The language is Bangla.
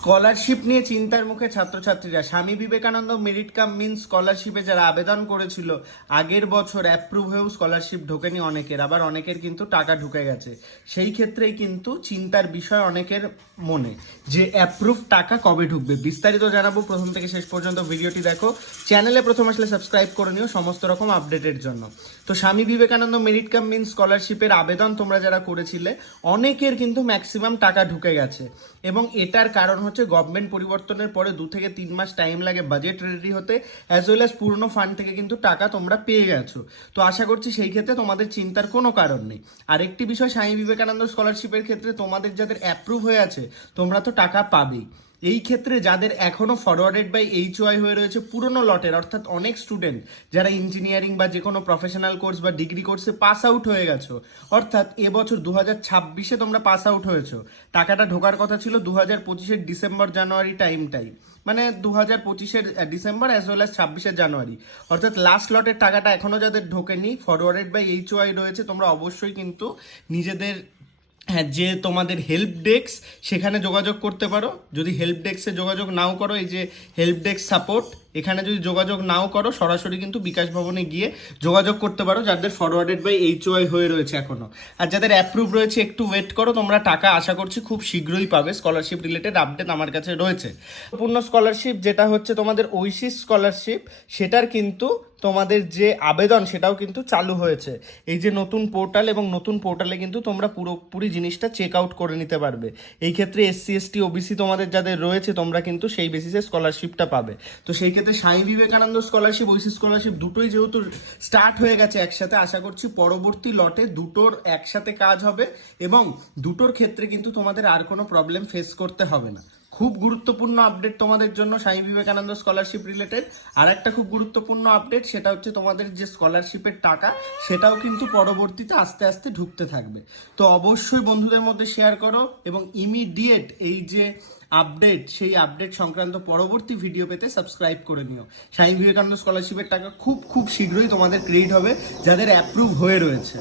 স্কলারশিপ নিয়ে চিন্তার মুখে ছাত্রছাত্রীরা। Swami Vivekananda merit cum means স্কলারশিপে যারা আবেদন করেছিল আগের বছর অ্যাপ্রুভ হয়েও স্কলারশিপ ঢোকেনি অনেকের, আবার অনেকের কিন্তু টাকা ঢুকে গেছে। সেই ক্ষেত্রেই কিন্তু চিন্তার বিষয় অনেকের মনে যে অ্যাপ্রুভ টাকা কবে ঢুকবে। বিস্তারিত জানাবো, প্রথম থেকে শেষ পর্যন্ত ভিডিওটি দেখো। চ্যানেলে প্রথম আসলে সাবস্ক্রাইব করে নিও সমস্ত রকম আপডেটের জন্য। তো Swami Vivekananda merit cum means স্কলারশিপের আবেদন তোমরা যারা করেছিলে অনেকের কিন্তু ম্যাক্সিমাম টাকা ঢুকে গেছে, এবং এটার কারণ হচ্ছে গভর্নমেন্ট পরিবর্তনের পরে 2 থেকে 3 মাস টাইম লাগে বাজেট রেডি হতে, অ্যাজ ওয়েল অ্যাজ পূর্ণ ফান্ড থেকে কিন্তু টাকা তোমরা পেয়ে গেছো। তো আশা করছি সেই ক্ষেত্রে তোমাদের চিন্তার কোনো কারণ নেই। আরেকটি বিষয়, স্বামী বিবেকানন্দ স্কলারশিপের ক্ষেত্রে তোমাদের যাদের অ্যাপ্রুভ হয়ে আছে তোমরা তো টাকা পাবেই। এই ক্ষেত্রে যাদের এখনো ফরওয়ার্ডেড বাই HY হয়ে রয়েছে পুরনো লটের, অর্থাৎ অনেক স্টুডেন্ট যারা ইঞ্জিনিয়ারিং বা যে কোনো প্রফেশনাল কোর্স বা ডিগ্রি কোর্সে পাস আউট হয়ে গেছো, অর্থাৎ এবছর 2026-এ তোমরা পাস আউট হয়েছো, টাকাটা ঢোকার কথা ছিল 2025-এর ডিসেম্বর জানুয়ারি টাইমটাই, মানে 2025-এর ডিসেম্বর অ্যাজ ওয়েল অ্যাজ 26-এর জানুয়ারি, অর্থাৎ লাস্ট লটের টাকাটা এখনো যাদের ঢোকেনি, ফরওয়ার্ডেড বাই HY রয়েছে, তোমরা অবশ্যই কিন্তু নিজেদের যে তোমাদের হেল্প ডেস্ক সেখানে যোগাযোগ করতে পারো। যদি হেল্প ডেস্কে যোগাযোগ নাও করো, এই যে হেল্প ডেস্ক সাপোর্ট, এখানে যদি যোগাযোগ নাও করো সরাসরি কিন্তু বিকাশ ভবনে গিয়ে যোগাযোগ করতে পারো যাদের ফরওয়ার্ডেড বাই HY হয়ে রয়েছে এখনো। আর যাদের অ্যাপ্রুভ রয়েছে একটু ওয়েট করো, তোমরা টাকা আশা করছি খুব শীঘ্রই পাবে। স্কলারশিপ রিলেটেড আপডেট আমার কাছে রয়েছে। পূর্ণ স্কলারশিপ যেটা হচ্ছে তোমাদের ঐশিস স্কলারশিপ, সেটার কিন্তু তোমাদের যে আবেদন সেটাও কিন্তু চালু হয়েছে। এই যে নতুন পোর্টাল, এবং নতুন পোর্টালে কিন্তু তোমরা পুরোপুরি জিনিসটা চেক আউট করে নিতে পারবে। এই ক্ষেত্রে SC ST OBC তোমাদের যাদের রয়েছে তোমরা কিন্তু সেই বেসিসে স্কলারশিপটা পাবে। তো সেই ক্ষেত্রে স্বামী বিবেকানন্দ স্কলারশিপ, ঐশী স্কলারশিপ দুটোই যেহেতু স্টার্ট হয়ে গেছে একসাথে, আশা করছি পরবর্তী লটে দুটোর একসাথে কাজ হবে, এবং দুটোর ক্ষেত্রে কিন্তু তোমাদের আর কোনো প্রবলেম ফেস করতে হবে না। খুব গুরুত্বপূর্ণ আপডেট তোমাদের জন্য স্বামী বিবেকানন্দ স্কলারশিপ রিলেটেড। আর একটা খুব গুরুত্বপূর্ণ আপডেট, সেটা হচ্ছে তোমাদের যে স্কলারশিপের টাকা সেটাও কিন্তু পরবর্তীতে আস্তে আস্তে ঢুকতে থাকবে। তো অবশ্যই বন্ধুদের মধ্যে শেয়ার করো, এবং ইমিডিয়েট এই যে আপডেট সেই আপডেট সংক্রান্ত পরবর্তী ভিডিও পেতে সাবস্ক্রাইব করে নিও। স্বামী বিবেকানন্দ স্কলারশিপের টাকা খুব খুব শীঘ্রই তোমাদের ক্রেডিট হবে যাদের অ্যাপ্রুভ হয়ে রয়েছে।